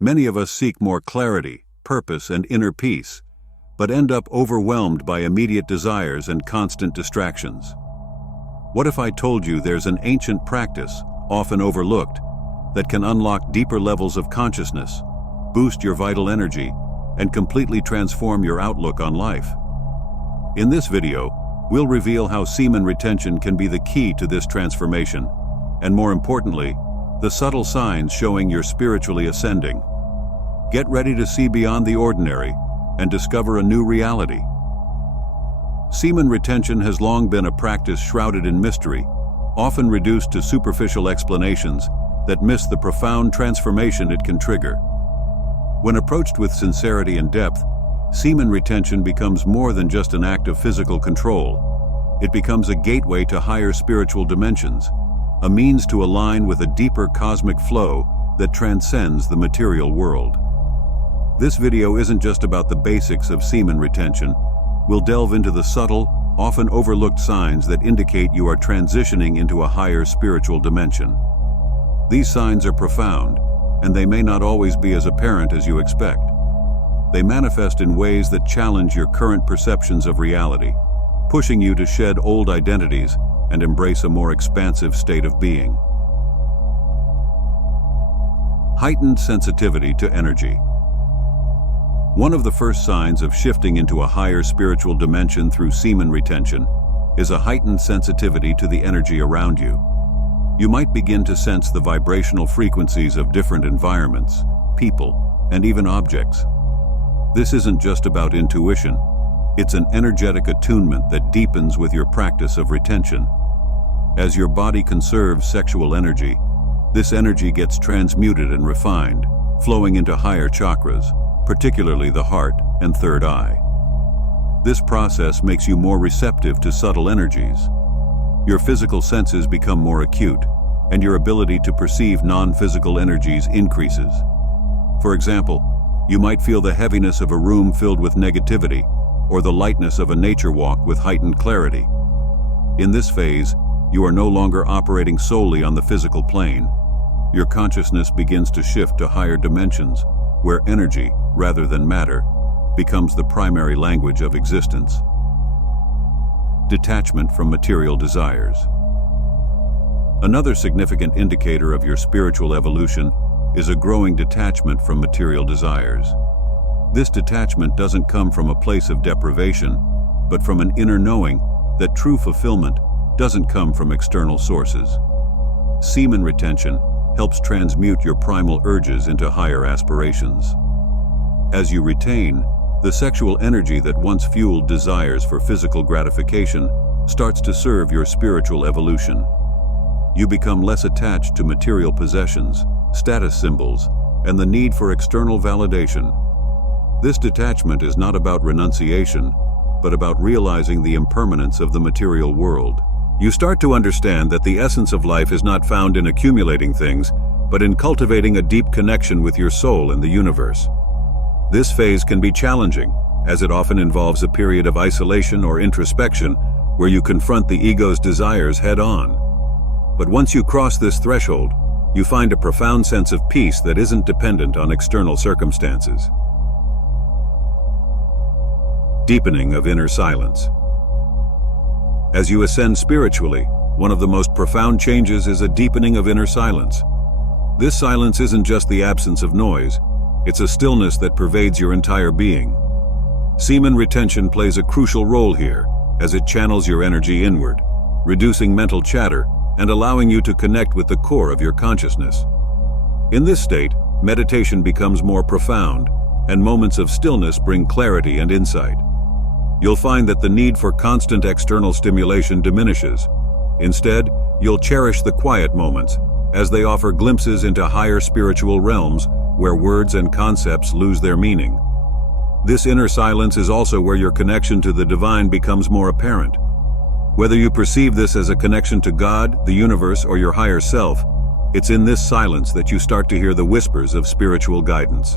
Many of us seek more clarity, purpose, and inner peace, but end up overwhelmed by immediate desires and constant distractions. What if I told you there's an ancient practice, often overlooked, that can unlock deeper levels of consciousness, boost your vital energy, and completely transform your outlook on life? In this video, we'll reveal how semen retention can be the key to this transformation, and more importantly, the subtle signs showing you're spiritually ascending. Get ready to see beyond the ordinary and discover a new reality. Semen retention has long been a practice shrouded in mystery, often reduced to superficial explanations that miss the profound transformation it can trigger. When approached with sincerity and depth, semen retention becomes more than just an act of physical control. It becomes a gateway to higher spiritual dimensions, a means to align with a deeper cosmic flow that transcends the material world. This video isn't just about the basics of semen retention. We'll delve into the subtle, often overlooked signs that indicate you are transitioning into a higher spiritual dimension. These signs are profound, and they may not always be as apparent as you expect. They manifest in ways that challenge your current perceptions of reality, pushing you to shed old identities and embrace a more expansive state of being. Heightened sensitivity to energy. One of the first signs of shifting into a higher spiritual dimension through semen retention is a heightened sensitivity to the energy around you. You might begin to sense the vibrational frequencies of different environments, people, and even objects. This isn't just about intuition. It's an energetic attunement that deepens with your practice of retention. As your body conserves sexual energy, this energy gets transmuted and refined, flowing into higher chakras, particularly the heart and third eye. This process makes you more receptive to subtle energies. Your physical senses become more acute, and your ability to perceive non-physical energies increases. For example, you might feel the heaviness of a room filled with negativity, or the lightness of a nature walk with heightened clarity. In this phase, you are no longer operating solely on the physical plane. Your consciousness begins to shift to higher dimensions, where energy, rather than matter, becomes the primary language of existence. Detachment from material desires. Another significant indicator of your spiritual evolution is a growing detachment from material desires. This detachment doesn't come from a place of deprivation, but from an inner knowing that true fulfillment doesn't come from external sources. Semen retention helps transmute your primal urges into higher aspirations. As you retain, the sexual energy that once fueled desires for physical gratification starts to serve your spiritual evolution. You become less attached to material possessions, status symbols, and the need for external validation. This detachment is not about renunciation, but about realizing the impermanence of the material world. You start to understand that the essence of life is not found in accumulating things, but in cultivating a deep connection with your soul and the universe. This phase can be challenging, as it often involves a period of isolation or introspection where you confront the ego's desires head-on. But once you cross this threshold, you find a profound sense of peace that isn't dependent on external circumstances. Deepening of inner silence. As you ascend spiritually, one of the most profound changes is a deepening of inner silence. This silence isn't just the absence of noise, it's a stillness that pervades your entire being. Semen retention plays a crucial role here, as it channels your energy inward, reducing mental chatter and allowing you to connect with the core of your consciousness. In this state, meditation becomes more profound, and moments of stillness bring clarity and insight. You'll find that the need for constant external stimulation diminishes. Instead, you'll cherish the quiet moments, as they offer glimpses into higher spiritual realms where words and concepts lose their meaning. This inner silence is also where your connection to the divine becomes more apparent. Whether you perceive this as a connection to God, the universe, or your higher self, it's in this silence that you start to hear the whispers of spiritual guidance.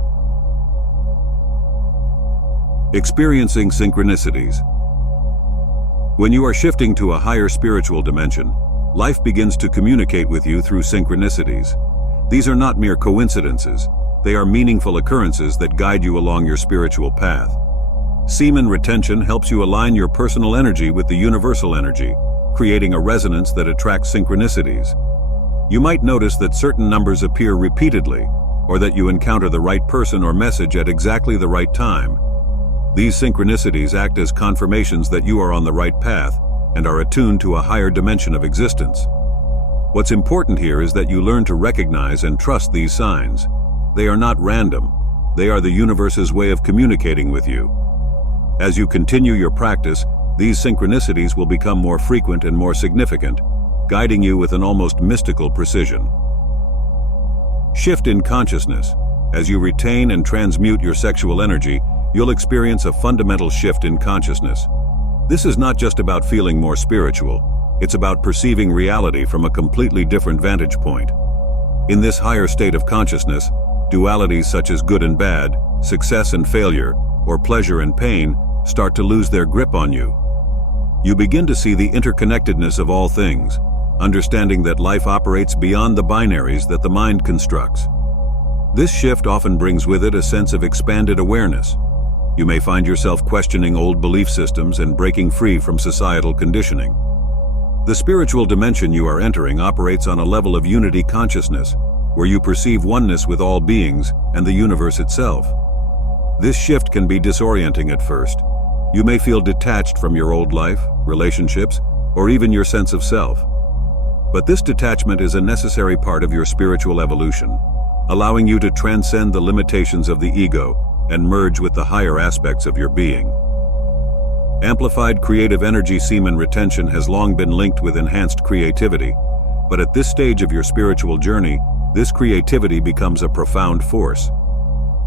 Experiencing synchronicities. When you are shifting to a higher spiritual dimension, life begins to communicate with you through synchronicities. These are not mere coincidences. They are meaningful occurrences that guide you along your spiritual path. Semen retention helps you align your personal energy with the universal energy, creating a resonance that attracts synchronicities. You might notice that certain numbers appear repeatedly, or that you encounter the right person or message at exactly the right time. These synchronicities act as confirmations that you are on the right path and are attuned to a higher dimension of existence. What's important here is that you learn to recognize and trust these signs. They are not random. They are the universe's way of communicating with you. As you continue your practice, these synchronicities will become more frequent and more significant, guiding you with an almost mystical precision. Shift in consciousness. As you retain and transmute your sexual energy, you'll experience a fundamental shift in consciousness. This is not just about feeling more spiritual. It's about perceiving reality from a completely different vantage point. In this higher state of consciousness, dualities such as good and bad, success and failure, or pleasure and pain start to lose their grip on you. You begin to see the interconnectedness of all things, understanding that life operates beyond the binaries that the mind constructs. This shift often brings with it a sense of expanded awareness. You may find yourself questioning old belief systems and breaking free from societal conditioning. The spiritual dimension you are entering operates on a level of unity consciousness, where you perceive oneness with all beings and the universe itself. This shift can be disorienting at first. You may feel detached from your old life, relationships, or even your sense of self. But this detachment is a necessary part of your spiritual evolution, allowing you to transcend the limitations of the ego and merge with the higher aspects of your being. Amplified creative energy semen retention has long been linked with enhanced creativity, but at this stage of your spiritual journey, this creativity becomes a profound force.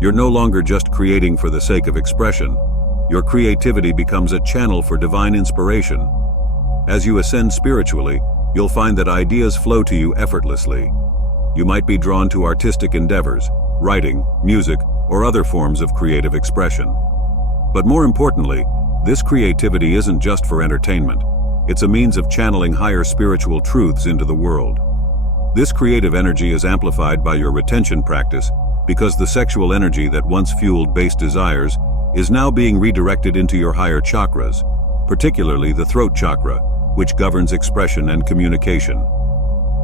You're no longer just creating for the sake of expression. Your creativity becomes a channel for divine inspiration. As you ascend spiritually, you'll find that ideas flow to you effortlessly. You might be drawn to artistic endeavors, writing, music, or other forms of creative expression. But more importantly, this creativity isn't just for entertainment. It's a means of channeling higher spiritual truths into the world. This creative energy is amplified by your retention practice because the sexual energy that once fueled base desires is now being redirected into your higher chakras, particularly the throat chakra, which governs expression and communication.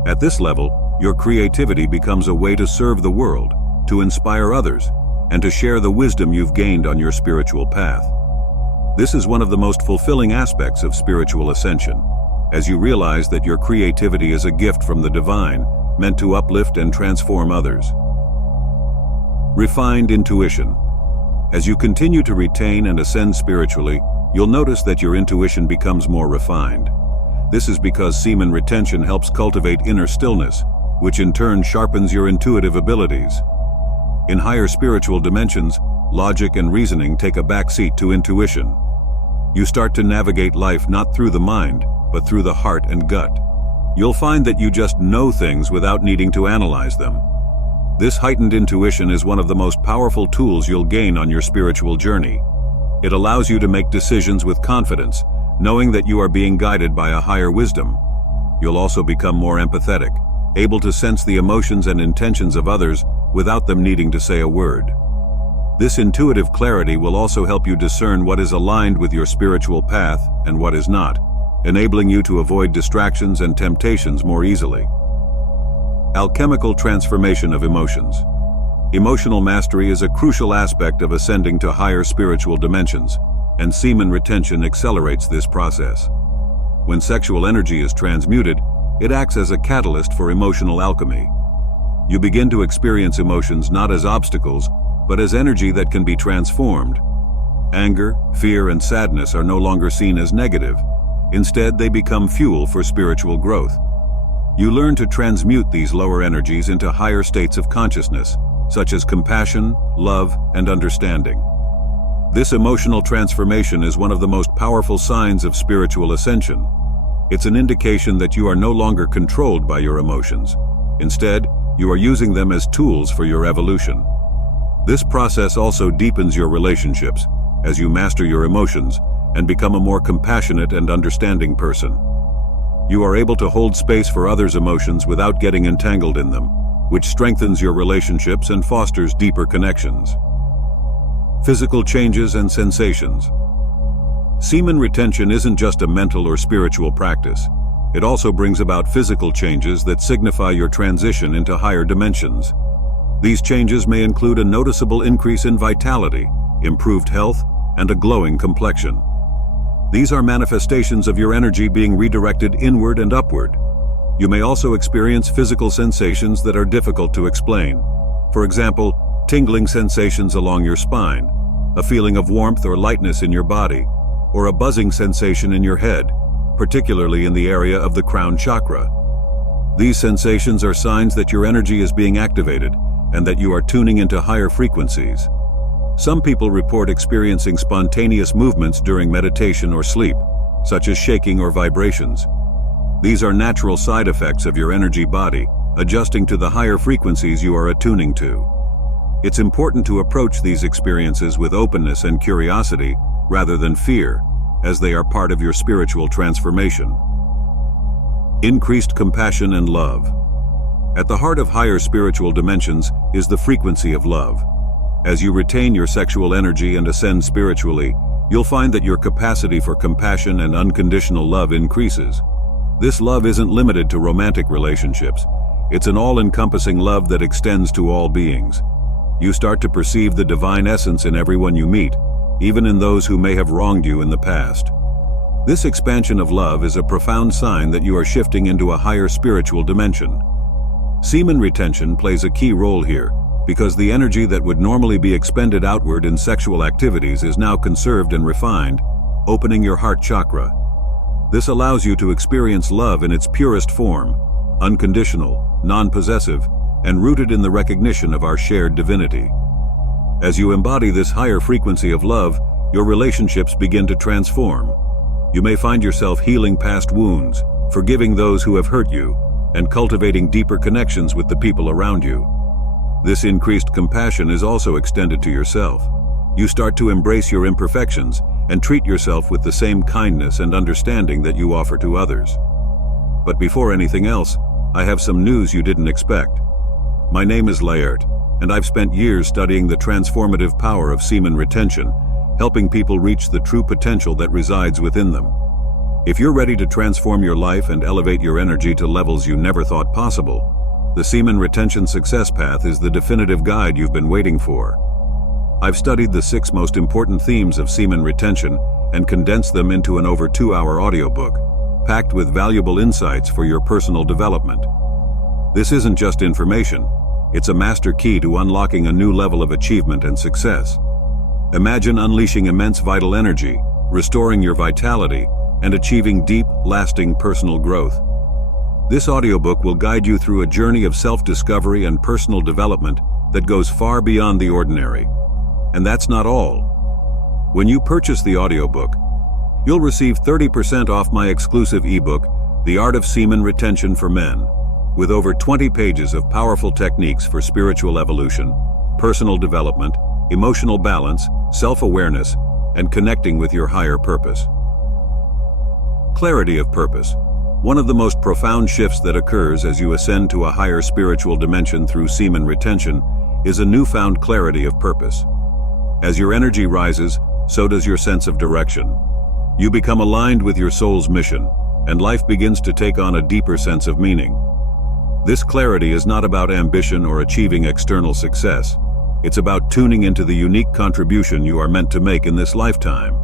At this level, your creativity becomes a way to serve the world, to inspire others, and to share the wisdom you've gained on your spiritual path. This is one of the most fulfilling aspects of spiritual ascension, as you realize that your creativity is a gift from the divine, meant to uplift and transform others. Refined intuition. As you continue to retain and ascend spiritually, you'll notice that your intuition becomes more refined. This is because semen retention helps cultivate inner stillness, which in turn sharpens your intuitive abilities. In higher spiritual dimensions, logic and reasoning take a backseat to intuition. You start to navigate life not through the mind, but through the heart and gut. You'll find that you just know things without needing to analyze them. This heightened intuition is one of the most powerful tools you'll gain on your spiritual journey. It allows you to make decisions with confidence, knowing that you are being guided by a higher wisdom. You'll also become more empathetic, able to sense the emotions and intentions of others without them needing to say a word. This intuitive clarity will also help you discern what is aligned with your spiritual path and what is not, enabling you to avoid distractions and temptations more easily. Alchemical transformation of emotions. Emotional mastery is a crucial aspect of ascending to higher spiritual dimensions, and semen retention accelerates this process. When sexual energy is transmuted, it acts as a catalyst for emotional alchemy. You begin to experience emotions not as obstacles, but as energy that can be transformed. Anger, fear, and sadness are no longer seen as negative. Instead, they become fuel for spiritual growth. You learn to transmute these lower energies into higher states of consciousness, such as compassion, love, and understanding. This emotional transformation is one of the most powerful signs of spiritual ascension. It's an indication that you are no longer controlled by your emotions. Instead, you are using them as tools for your evolution. This process also deepens your relationships as you master your emotions and become a more compassionate and understanding person. You are able to hold space for others' emotions without getting entangled in them. which strengthens your relationships and fosters deeper connections. Physical changes and sensations. Semen retention isn't just a mental or spiritual practice. It also brings about physical changes that signify your transition into higher dimensions. These changes may include a noticeable increase in vitality, improved health, and a glowing complexion. These are manifestations of your energy being redirected inward and upward. You may also experience physical sensations that are difficult to explain. For example, tingling sensations along your spine, a feeling of warmth or lightness in your body, or a buzzing sensation in your head, particularly in the area of the crown chakra. These sensations are signs that your energy is being activated and that you are tuning into higher frequencies. Some people report experiencing spontaneous movements during meditation or sleep, such as shaking or vibrations. These are natural side effects of your energy body, adjusting to the higher frequencies you are attuning to. It's important to approach these experiences with openness and curiosity rather than fear, as they are part of your spiritual transformation. Increased compassion and love. At the heart of higher spiritual dimensions is the frequency of love. As you retain your sexual energy and ascend spiritually, you'll find that your capacity for compassion and unconditional love increases. This love isn't limited to romantic relationships. It's an all-encompassing love that extends to all beings. You start to perceive the divine essence in everyone you meet, even in those who may have wronged you in the past. This expansion of love is a profound sign that you are shifting into a higher spiritual dimension. Semen retention plays a key role here, because the energy that would normally be expended outward in sexual activities is now conserved and refined, opening your heart chakra. This allows you to experience love in its purest form, unconditional, non-possessive, and rooted in the recognition of our shared divinity. As you embody this higher frequency of love, your relationships begin to transform. You may find yourself healing past wounds, forgiving those who have hurt you, and cultivating deeper connections with the people around you. This increased compassion is also extended to yourself. You start to embrace your imperfections and treat yourself with the same kindness and understanding that you offer to others. But before anything else, I have some news you didn't expect. My name is Laert, and I've spent years studying the transformative power of semen retention, helping people reach the true potential that resides within them. If you're ready to transform your life and elevate your energy to levels you never thought possible, the Semen Retention Success Path is the definitive guide you've been waiting for. I've studied the 6 most important themes of semen retention and condensed them into an over 2-hour audiobook, packed with valuable insights for your personal development. This isn't just information, it's a master key to unlocking a new level of achievement and success. Imagine unleashing immense vital energy, restoring your vitality, and achieving deep, lasting personal growth. This audiobook will guide you through a journey of self-discovery and personal development that goes far beyond the ordinary. And that's not all. When you purchase the audiobook, you'll receive 30% off my exclusive ebook, The Art of Semen Retention for Men, with over 20 pages of powerful techniques for spiritual evolution, personal development, emotional balance, self-awareness, and connecting with your higher purpose. Clarity of purpose. One of the most profound shifts that occurs as you ascend to a higher spiritual dimension through semen retention is a newfound clarity of purpose. As your energy rises, so does your sense of direction. You become aligned with your soul's mission, and life begins to take on a deeper sense of meaning. This clarity is not about ambition or achieving external success. It's about tuning into the unique contribution you are meant to make in this lifetime.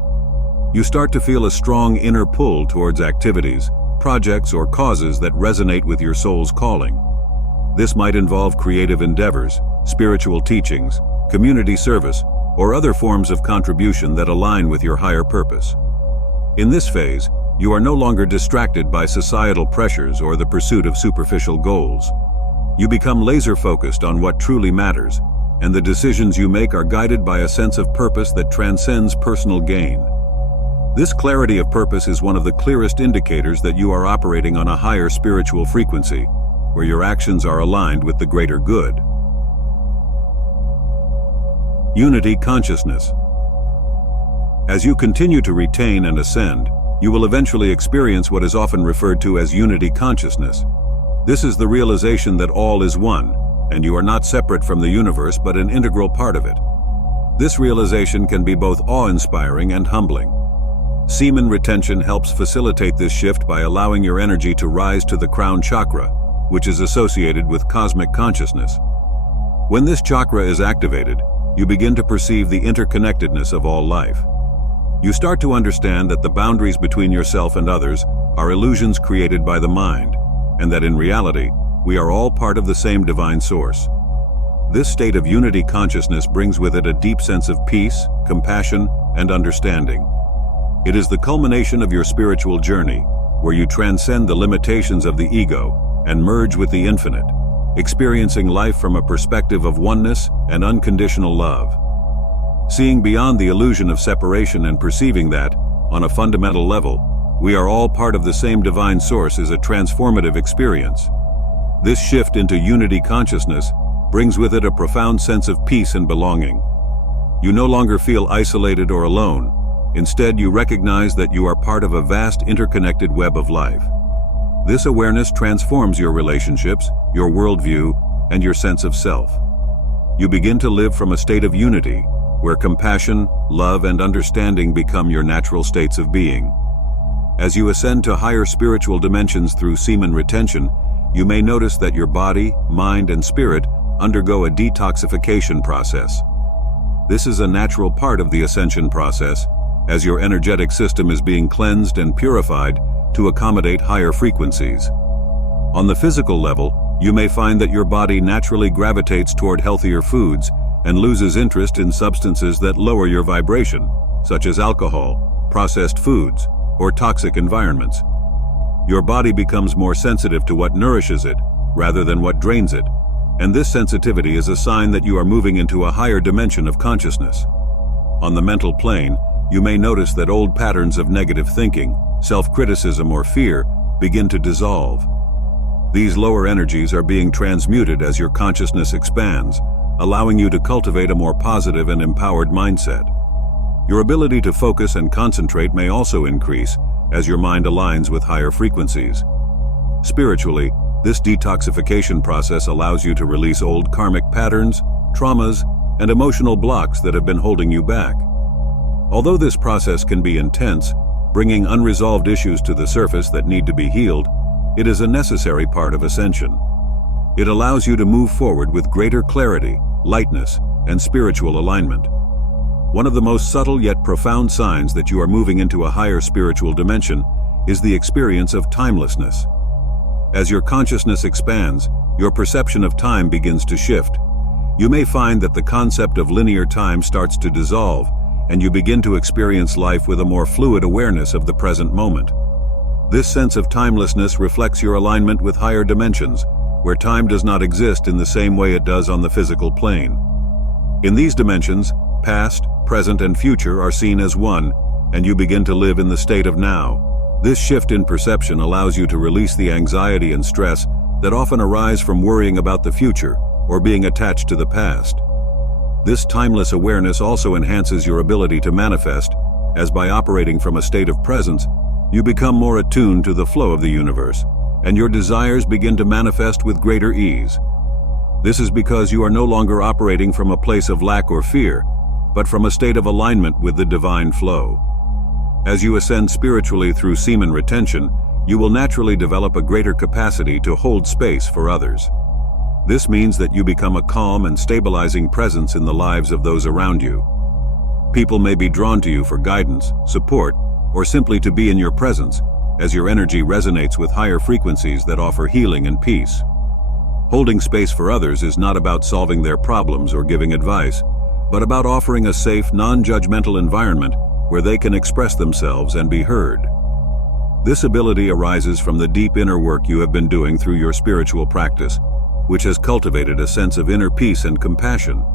You start to feel a strong inner pull towards activities, projects, or causes that resonate with your soul's calling. This might involve creative endeavors, spiritual teachings, community service, or other forms of contribution that align with your higher purpose. In this phase, you are no longer distracted by societal pressures or the pursuit of superficial goals. You become laser-focused on what truly matters, and the decisions you make are guided by a sense of purpose that transcends personal gain. This clarity of purpose is one of the clearest indicators that you are operating on a higher spiritual frequency, where your actions are aligned with the greater good. Unity consciousness. As you continue to retain and ascend, you will eventually experience what is often referred to as unity consciousness. This is the realization that all is one, and you are not separate from the universe but an integral part of it. This realization can be both awe-inspiring and humbling. Semen retention helps facilitate this shift by allowing your energy to rise to the crown chakra, which is associated with cosmic consciousness. When this chakra is activated, you begin to perceive the interconnectedness of all life. You start to understand that the boundaries between yourself and others are illusions created by the mind, and that in reality, we are all part of the same divine source. This state of unity consciousness brings with it a deep sense of peace, compassion, and understanding. It is the culmination of your spiritual journey, where you transcend the limitations of the ego and merge with the infinite, experiencing life from a perspective of oneness and unconditional love. Seeing beyond the illusion of separation and perceiving that, on a fundamental level, we are all part of the same divine source is a transformative experience. This shift into unity consciousness brings with it a profound sense of peace and belonging. You no longer feel isolated or alone. Instead, you recognize that you are part of a vast interconnected web of life. This awareness transforms your relationships, your worldview, and your sense of self. You begin to live from a state of unity, where compassion, love, and understanding become your natural states of being. As you ascend to higher spiritual dimensions through semen retention, you may notice that your body, mind, and spirit undergo a detoxification process. This is a natural part of the ascension process, as your energetic system is being cleansed and purified to accommodate higher frequencies. On the physical level, you may find that your body naturally gravitates toward healthier foods and loses interest in substances that lower your vibration, such as alcohol, processed foods, or toxic environments. Your body becomes more sensitive to what nourishes it rather than what drains it, and this sensitivity is a sign that you are moving into a higher dimension of consciousness. On the mental plane, you may notice that old patterns of negative thinking, self-criticism, or fear begin to dissolve. These lower energies are being transmuted as your consciousness expands, allowing you to cultivate a more positive and empowered mindset. Your ability to focus and concentrate may also increase as your mind aligns with higher frequencies. Spiritually, this detoxification process allows you to release old karmic patterns, traumas, and emotional blocks that have been holding you back. Although this process can be intense, bringing unresolved issues to the surface that need to be healed, it is a necessary part of ascension. It allows you to move forward with greater clarity, lightness, and spiritual alignment. One of the most subtle yet profound signs that you are moving into a higher spiritual dimension is the experience of timelessness. As your consciousness expands, your perception of time begins to shift. You may find that the concept of linear time starts to dissolve, and you begin to experience life with a more fluid awareness of the present moment. This sense of timelessness reflects your alignment with higher dimensions, where time does not exist in the same way it does on the physical plane. In these dimensions, past, present, and future are seen as one, and you begin to live in the state of now. This shift in perception allows you to release the anxiety and stress that often arise from worrying about the future or being attached to the past. This timeless awareness also enhances your ability to manifest, as by operating from a state of presence, you become more attuned to the flow of the universe, and your desires begin to manifest with greater ease. This is because you are no longer operating from a place of lack or fear, but from a state of alignment with the divine flow. As you ascend spiritually through semen retention, you will naturally develop a greater capacity to hold space for others. This means that you become a calm and stabilizing presence in the lives of those around you. People may be drawn to you for guidance, support, or simply to be in your presence, as your energy resonates with higher frequencies that offer healing and peace. Holding space for others is not about solving their problems or giving advice, but about offering a safe, non-judgmental environment where they can express themselves and be heard. This ability arises from the deep inner work you have been doing through your spiritual practice, which has cultivated a sense of inner peace and compassion.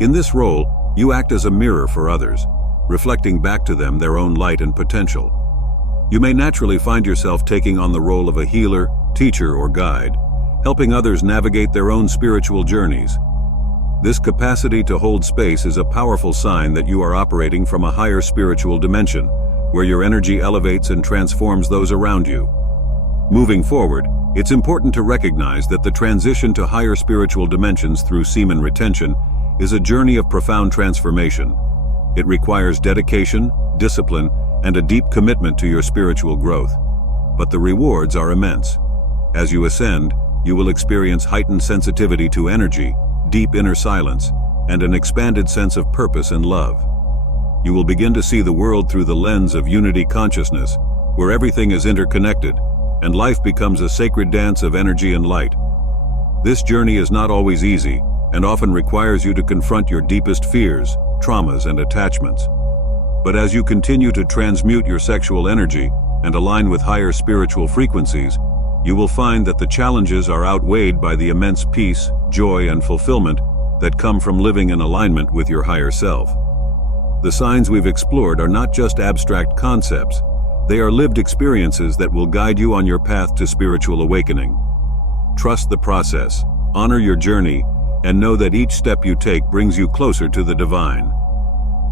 In this role, you act as a mirror for others, reflecting back to them their own light and potential. You may naturally find yourself taking on the role of a healer, teacher, or guide, helping others navigate their own spiritual journeys. This capacity to hold space is a powerful sign that you are operating from a higher spiritual dimension, where your energy elevates and transforms those around you. Moving forward, It's important to recognize that the transition to higher spiritual dimensions through semen retention is a journey of profound transformation. It requires dedication, discipline, and a deep commitment to your spiritual growth. But the rewards are immense. As you ascend, you will experience heightened sensitivity to energy, deep inner silence, and an expanded sense of purpose and love. You will begin to see the world through the lens of unity consciousness, where everything is interconnected, and life becomes a sacred dance of energy and light. This journey is not always easy, and often requires you to confront your deepest fears, traumas, and attachments. But as you continue to transmute your sexual energy and align with higher spiritual frequencies, you will find that the challenges are outweighed by the immense peace, joy, and fulfillment that come from living in alignment with your higher self. The signs we've explored are not just abstract concepts. They are lived experiences that will guide you on your path to spiritual awakening. Trust the process, honor your journey, and know that each step you take brings you closer to the divine.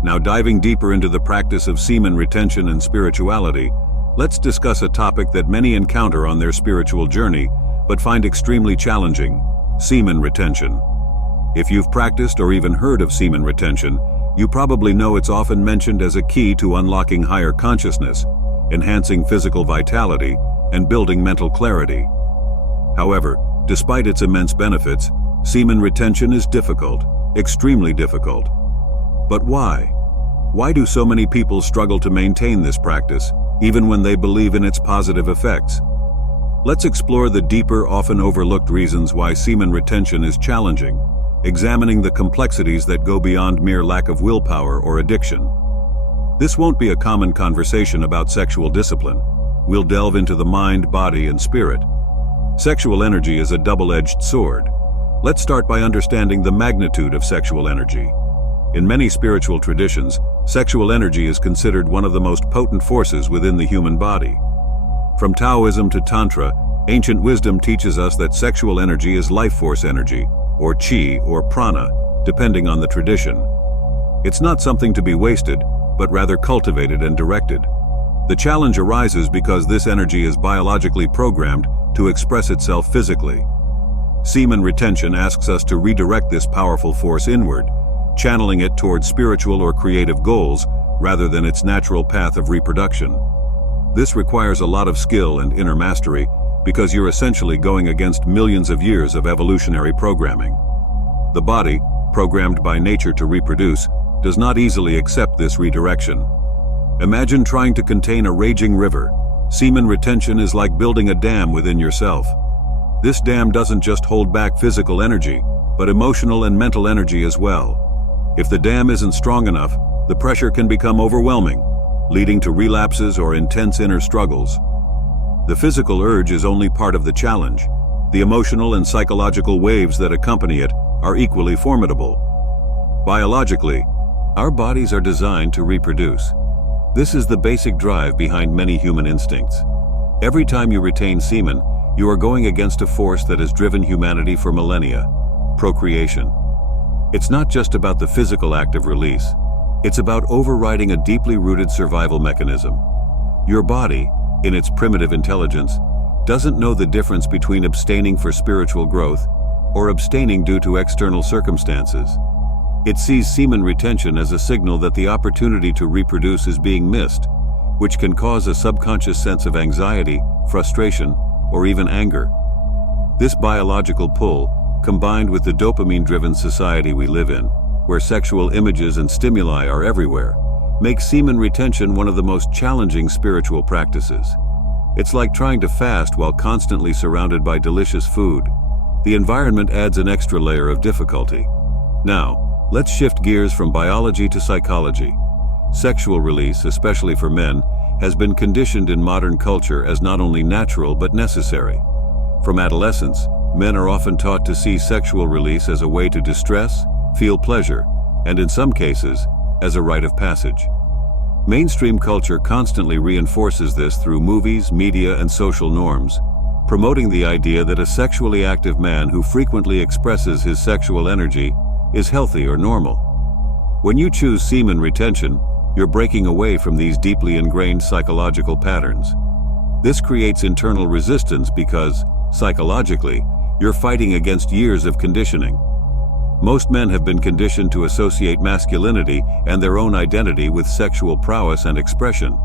Now, diving deeper into the practice of semen retention and spirituality, let's discuss a topic that many encounter on their spiritual journey, but find extremely challenging: semen retention. If you've practiced or even heard of semen retention, you probably know it's often mentioned as a key to unlocking higher consciousness, enhancing physical vitality, and building mental clarity. However, despite its immense benefits, semen retention is difficult, extremely difficult. But why? Why do so many people struggle to maintain this practice, even when they believe in its positive effects? Let's explore the deeper, often overlooked reasons why semen retention is challenging, examining the complexities that go beyond mere lack of willpower or addiction. This won't be a common conversation about sexual discipline. We'll delve into the mind, body, and spirit. Sexual energy is a double-edged sword. Let's start by understanding the magnitude of sexual energy. In many spiritual traditions, sexual energy is considered one of the most potent forces within the human body. From Taoism to Tantra, ancient wisdom teaches us that sexual energy is life force energy, or chi or prana, depending on the tradition. It's not something to be wasted, but rather cultivated and directed. The challenge arises because this energy is biologically programmed to express itself physically. Semen retention asks us to redirect this powerful force inward, channeling it towards spiritual or creative goals rather than its natural path of reproduction. This requires a lot of skill and inner mastery because you're essentially going against millions of years of evolutionary programming. The body, programmed by nature to reproduce, does not easily accept this redirection. Imagine trying to contain a raging river. Semen retention is like building a dam within yourself. This dam doesn't just hold back physical energy, but emotional and mental energy as well. If the dam isn't strong enough, the pressure can become overwhelming, leading to relapses or intense inner struggles. The physical urge is only part of the challenge. The emotional and psychological waves that accompany it are equally formidable. Biologically, our bodies are designed to reproduce. This is the basic drive behind many human instincts. Every time you retain semen, you are going against a force that has driven humanity for millennia: procreation. It's not just about the physical act of release. It's about overriding a deeply rooted survival mechanism. Your body, in its primitive intelligence, doesn't know the difference between abstaining for spiritual growth or abstaining due to external circumstances. It sees semen retention as a signal that the opportunity to reproduce is being missed, which can cause a subconscious sense of anxiety, frustration, or even anger. This biological pull, combined with the dopamine-driven society we live in, where sexual images and stimuli are everywhere, makes semen retention one of the most challenging spiritual practices. It's like trying to fast while constantly surrounded by delicious food. The environment adds an extra layer of difficulty. Now, let's shift gears from biology to psychology. Sexual release, especially for men, has been conditioned in modern culture as not only natural but necessary. From adolescence, men are often taught to see sexual release as a way to distress, feel pleasure, and in some cases, as a rite of passage. Mainstream culture constantly reinforces this through movies, media, and social norms, promoting the idea that a sexually active man who frequently expresses his sexual energy is healthy or normal. When you choose semen retention, you're breaking away from these deeply ingrained psychological patterns. This creates internal resistance because Psychologically, you're fighting against years of conditioning. Most men have been conditioned to associate masculinity and their own identity with sexual prowess and expression.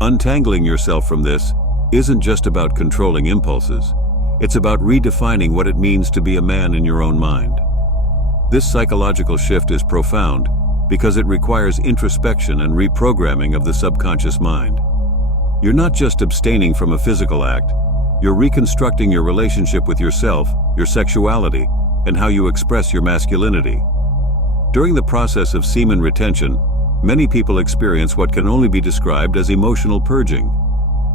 Untangling yourself from this isn't just about controlling impulses. It's about redefining what it means to be a man in your own mind. This psychological shift is profound because it requires introspection and reprogramming of the subconscious mind. You're not just abstaining from a physical act, you're reconstructing your relationship with yourself, your sexuality, and how you express your masculinity. During the process of semen retention, many people experience what can only be described as emotional purging.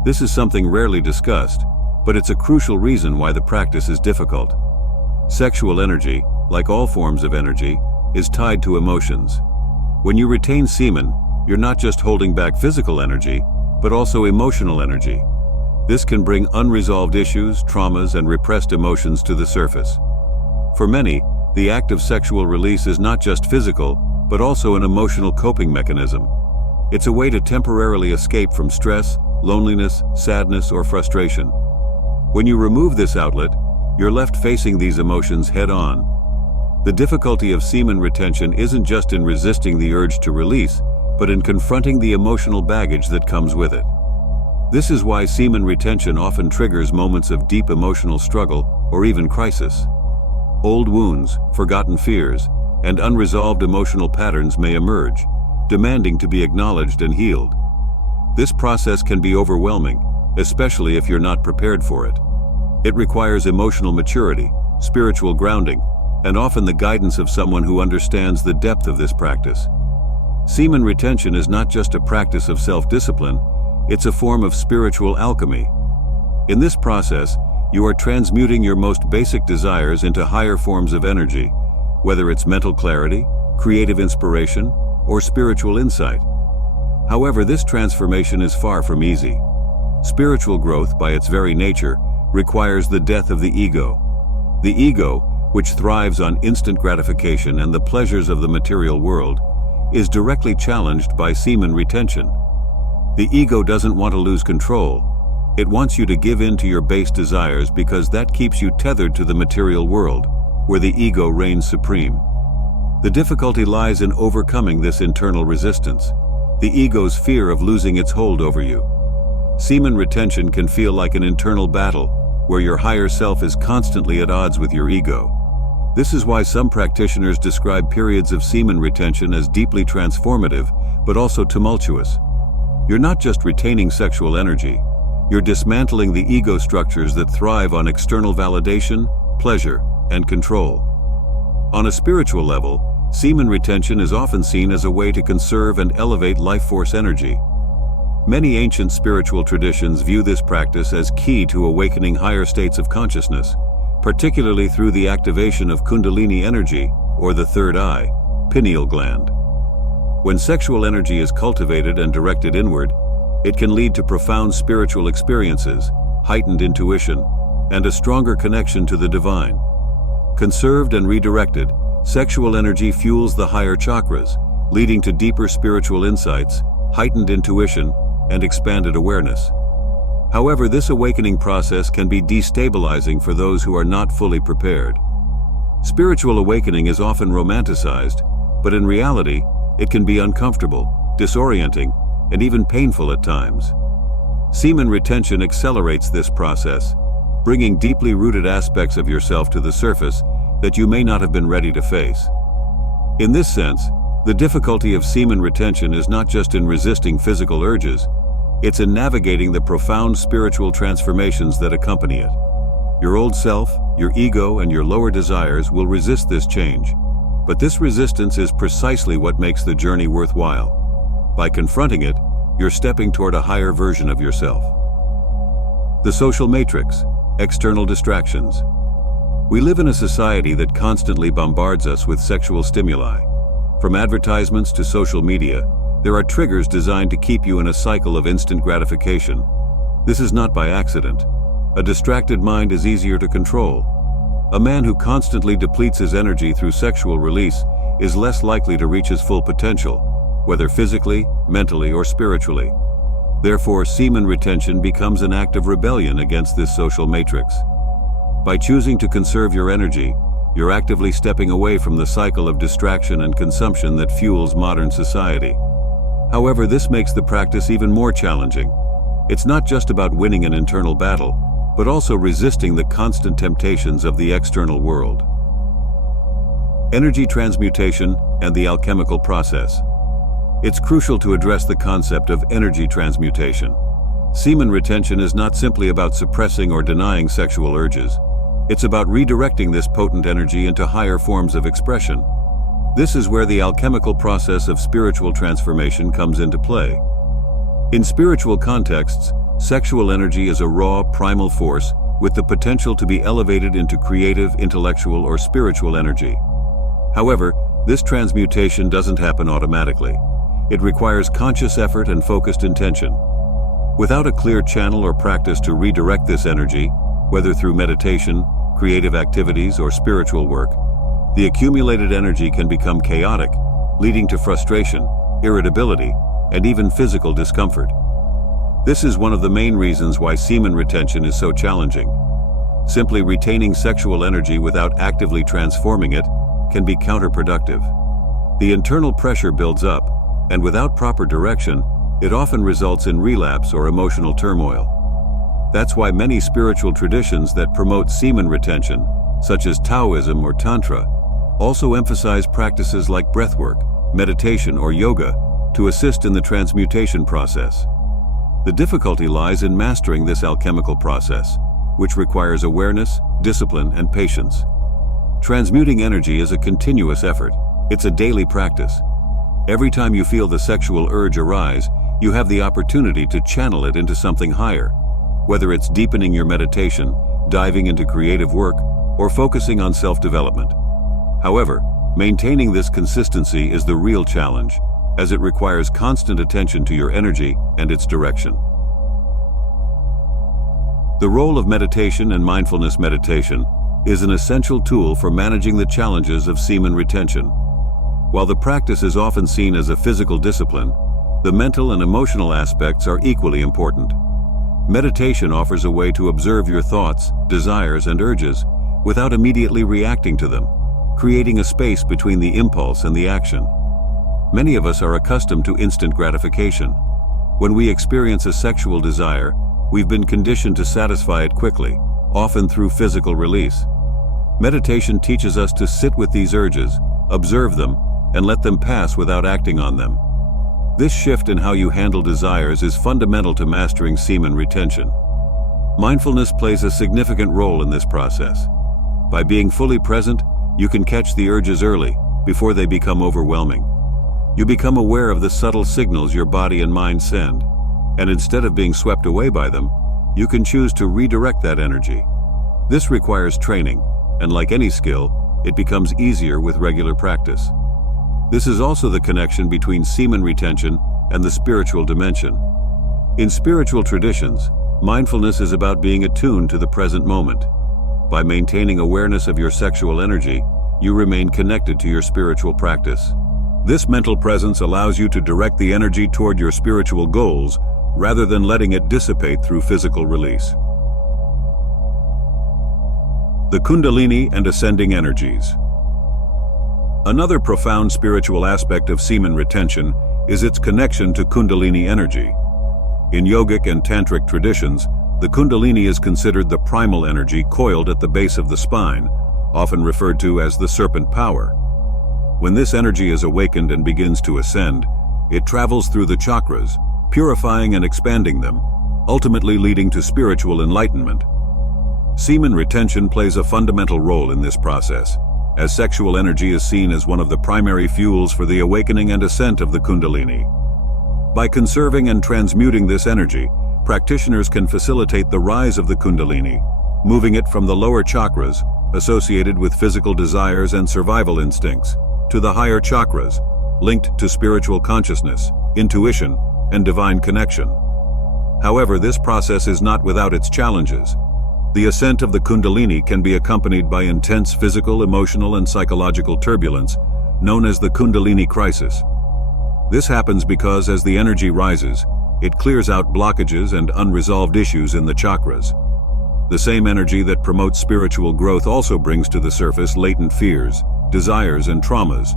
This is something rarely discussed, but it's a crucial reason why the practice is difficult. Sexual energy, like all forms of energy, is tied to emotions. When you retain semen, you're not just holding back physical energy, but also emotional energy. This can bring unresolved issues, traumas, and repressed emotions to the surface. For many, the act of sexual release is not just physical, but also an emotional coping mechanism. It's a way to temporarily escape from stress, loneliness, sadness, or frustration. When you remove this outlet, you're left facing these emotions head-on. The difficulty of semen retention isn't just in resisting the urge to release, but in confronting the emotional baggage that comes with it. This is why semen retention often triggers moments of deep emotional struggle or even crisis. Old wounds, forgotten fears, and unresolved emotional patterns may emerge, demanding to be acknowledged and healed. This process can be overwhelming, especially if you're not prepared for it. It requires emotional maturity, spiritual grounding, and often the guidance of someone who understands the depth of this practice. Semen retention is not just a practice of self-discipline, it's a form of spiritual alchemy. In this process, you are transmuting your most basic desires into higher forms of energy, whether it's mental clarity, creative inspiration, or spiritual insight. However, this transformation is far from easy. Spiritual growth, by its very nature, requires the death of the ego. The ego, which thrives on instant gratification and the pleasures of the material world, is directly challenged by semen retention. The ego doesn't want to lose control. It wants you to give in to your base desires because that keeps you tethered to the material world, where the ego reigns supreme. The difficulty lies in overcoming this internal resistance, the ego's fear of losing its hold over you. Semen retention can feel like an internal battle, where your higher self is constantly at odds with your ego. This is why some practitioners describe periods of semen retention as deeply transformative, but also tumultuous. You're not just retaining sexual energy, you're dismantling the ego structures that thrive on external validation, pleasure, and control. On a spiritual level, semen retention is often seen as a way to conserve and elevate life force energy. Many ancient spiritual traditions view this practice as key to awakening higher states of consciousness, particularly through the activation of Kundalini energy, or the third eye, pineal gland. When sexual energy is cultivated and directed inward, it can lead to profound spiritual experiences, heightened intuition, and a stronger connection to the divine. Conserved and redirected, sexual energy fuels the higher chakras, leading to deeper spiritual insights, heightened intuition, and expanded awareness. However, this awakening process can be destabilizing for those who are not fully prepared. Spiritual awakening is often romanticized, but in reality, it can be uncomfortable, disorienting, and even painful at times. Semen retention accelerates this process, bringing deeply rooted aspects of yourself to the surface that you may not have been ready to face. In this sense, the difficulty of semen retention is not just in resisting physical urges, it's in navigating the profound spiritual transformations that accompany it. Your old self, your ego, and your lower desires will resist this change, but this resistance is precisely what makes the journey worthwhile. By confronting it, you're stepping toward a higher version of yourself. The social matrix, external distractions. We live in a society that constantly bombards us with sexual stimuli. From advertisements to social media, there are triggers designed to keep you in a cycle of instant gratification. This is not by accident. A distracted mind is easier to control. A man who constantly depletes his energy through sexual release is less likely to reach his full potential, whether physically, mentally, or spiritually. Therefore, semen retention becomes an act of rebellion against this social matrix. By choosing to conserve your energy, you're actively stepping away from the cycle of distraction and consumption that fuels modern society. However, this makes the practice even more challenging. It's not just about winning an internal battle, but also resisting the constant temptations of the external world. Energy transmutation and the alchemical process. It's crucial to address the concept of energy transmutation. Semen retention is not simply about suppressing or denying sexual urges. It's about redirecting this potent energy into higher forms of expression. This is where the alchemical process of spiritual transformation comes into play. In spiritual contexts, sexual energy is a raw, primal force with the potential to be elevated into creative, intellectual, or spiritual energy. However, this transmutation doesn't happen automatically. It requires conscious effort and focused intention. Without a clear channel or practice to redirect this energy, whether through meditation, creative activities, or spiritual work, the accumulated energy can become chaotic, leading to frustration, irritability, and even physical discomfort. This is one of the main reasons why semen retention is so challenging. Simply retaining sexual energy without actively transforming it can be counterproductive. The internal pressure builds up, and without proper direction, it often results in relapse or emotional turmoil. That's why many spiritual traditions that promote semen retention, such as Taoism or Tantra, also emphasize practices like breathwork, meditation, or yoga to assist in the transmutation process. The difficulty lies in mastering this alchemical process, which requires awareness, discipline, and patience. Transmuting energy is a continuous effort. It's a daily practice. Every time you feel the sexual urge arise, you have the opportunity to channel it into something higher, whether it's deepening your meditation, diving into creative work, or focusing on self-development. However, maintaining this consistency is the real challenge, as it requires constant attention to your energy and its direction. The role of meditation and mindfulness meditation is an essential tool for managing the challenges of semen retention. While the practice is often seen as a physical discipline, the mental and emotional aspects are equally important. Meditation offers a way to observe your thoughts, desires, and urges without immediately reacting to them, creating a space between the impulse and the action. Many of us are accustomed to instant gratification. When we experience a sexual desire, we've been conditioned to satisfy it quickly, often through physical release. Meditation teaches us to sit with these urges, observe them, and let them pass without acting on them. This shift in how you handle desires is fundamental to mastering semen retention. Mindfulness plays a significant role in this process. By being fully present, you can catch the urges early, before they become overwhelming. You become aware of the subtle signals your body and mind send, and instead of being swept away by them, you can choose to redirect that energy. This requires training, and like any skill, it becomes easier with regular practice. This is also the connection between semen retention and the spiritual dimension. In spiritual traditions, mindfulness is about being attuned to the present moment. By maintaining awareness of your sexual energy, you remain connected to your spiritual practice. This mental presence allows you to direct the energy toward your spiritual goals rather than letting it dissipate through physical release. The Kundalini and ascending energies. Another profound spiritual aspect of semen retention is its connection to Kundalini energy. In yogic and tantric traditions, the Kundalini is considered the primal energy coiled at the base of the spine, often referred to as the serpent power. When this energy is awakened and begins to ascend, it travels through the chakras, purifying and expanding them, ultimately leading to spiritual enlightenment. Semen retention plays a fundamental role in this process, as sexual energy is seen as one of the primary fuels for the awakening and ascent of the Kundalini. By conserving and transmuting this energy, practitioners can facilitate the rise of the Kundalini, moving it from the lower chakras, associated with physical desires and survival instincts, to the higher chakras, linked to spiritual consciousness, intuition, and divine connection. However, this process is not without its challenges. The ascent of the Kundalini can be accompanied by intense physical, emotional, and psychological turbulence, known as the Kundalini crisis. This happens because as the energy rises, it clears out blockages and unresolved issues in the chakras. The same energy that promotes spiritual growth also brings to the surface latent fears, desires, and traumas,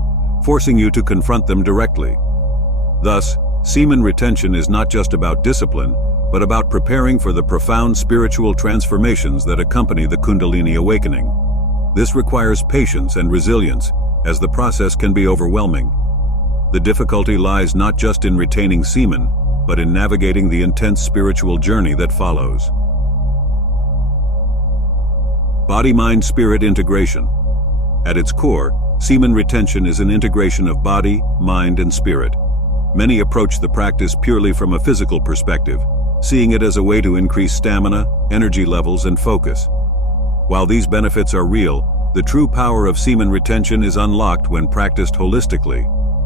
forcing you to confront them directly. Thus, semen retention is not just about discipline, but about preparing for the profound spiritual transformations that accompany the Kundalini awakening. This requires patience and resilience, as the process can be overwhelming. The difficulty lies not just in retaining semen, but in navigating the intense spiritual journey that follows. Body-mind-spirit integration. At its core, semen retention is an integration of body, mind, and spirit. Many approach the practice purely from a physical perspective, seeing it as a way to increase stamina, energy levels, and focus. While these benefits are real, the true power of semen retention is unlocked when practiced holistically,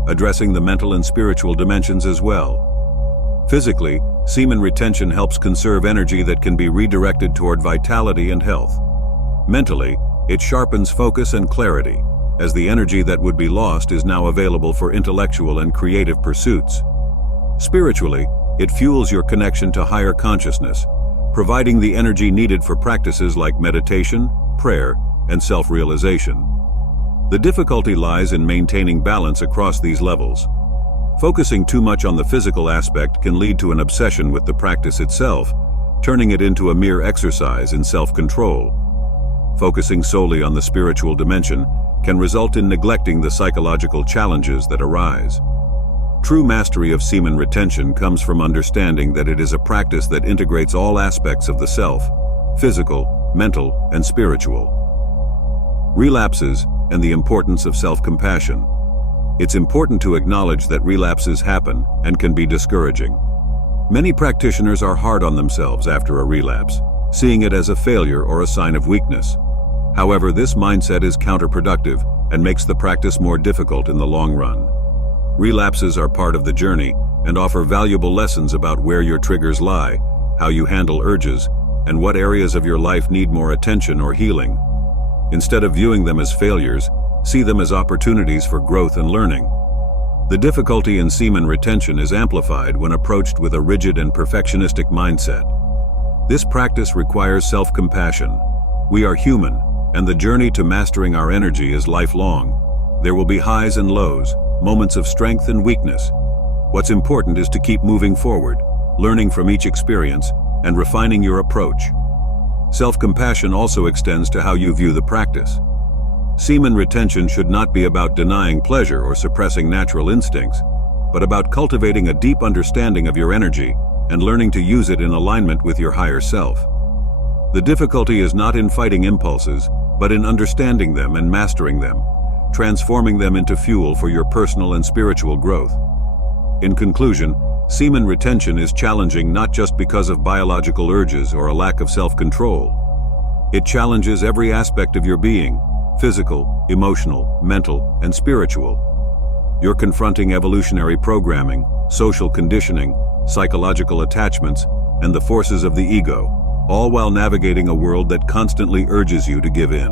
addressing the mental and spiritual dimensions as well. Physically, semen retention helps conserve energy that can be redirected toward vitality and health. Mentally, it sharpens focus and clarity, as the energy that would be lost is now available for intellectual and creative pursuits. Spiritually, it fuels your connection to higher consciousness, providing the energy needed for practices like meditation, prayer, and self-realization. The difficulty lies in maintaining balance across these levels. Focusing too much on the physical aspect can lead to an obsession with the practice itself, turning it into a mere exercise in self-control. Focusing solely on the spiritual dimension can result in neglecting the psychological challenges that arise. True mastery of semen retention comes from understanding that it is a practice that integrates all aspects of the self, physical, mental, and spiritual. Relapses and the importance of self-compassion. It's important to acknowledge that relapses happen and can be discouraging. Many practitioners are hard on themselves after a relapse, seeing it as a failure or a sign of weakness. However, this mindset is counterproductive and makes the practice more difficult in the long run. Relapses are part of the journey and offer valuable lessons about where your triggers lie, how you handle urges, and what areas of your life need more attention or healing. Instead of viewing them as failures, see them as opportunities for growth and learning. The difficulty in semen retention is amplified when approached with a rigid and perfectionistic mindset. This practice requires self-compassion. We are human, and the journey to mastering our energy is lifelong. There will be highs and lows, moments of strength and weakness. What's important is to keep moving forward, learning from each experience, and refining your approach. Self-compassion also extends to how you view the practice. Semen retention should not be about denying pleasure or suppressing natural instincts, but about cultivating a deep understanding of your energy and learning to use it in alignment with your higher self. The difficulty is not in fighting impulses, but in understanding them and mastering them, transforming them into fuel for your personal and spiritual growth. In conclusion, semen retention is challenging not just because of biological urges or a lack of self-control. It challenges every aspect of your being: physical, emotional, mental, and spiritual. You're confronting evolutionary programming, social conditioning, psychological attachments, and the forces of the ego, all while navigating a world that constantly urges you to give in.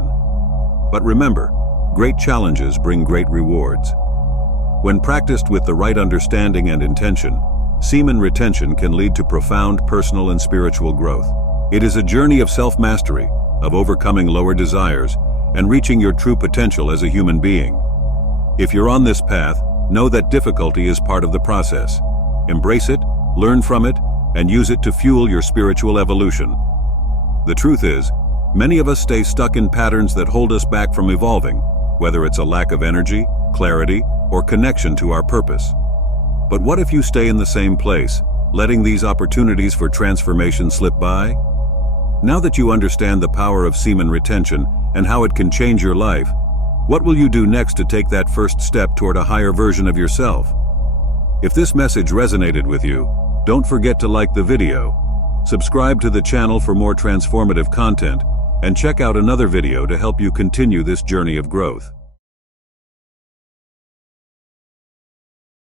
But remember, great challenges bring great rewards. When practiced with the right understanding and intention, semen retention can lead to profound personal and spiritual growth. It is a journey of self-mastery, of overcoming lower desires, and reaching your true potential as a human being. If you're on this path, know that difficulty is part of the process. Embrace it, learn from it, and use it to fuel your spiritual evolution. The truth is, many of us stay stuck in patterns that hold us back from evolving, whether it's a lack of energy, clarity, or connection to our purpose. But what if you stay in the same place, letting these opportunities for transformation slip by? Now that you understand the power of semen retention and how it can change your life, what will you do next to take that first step toward a higher version of yourself? If this message resonated with you, don't forget to like the video, subscribe to the channel for more transformative content, and check out another video to help you continue this journey of growth.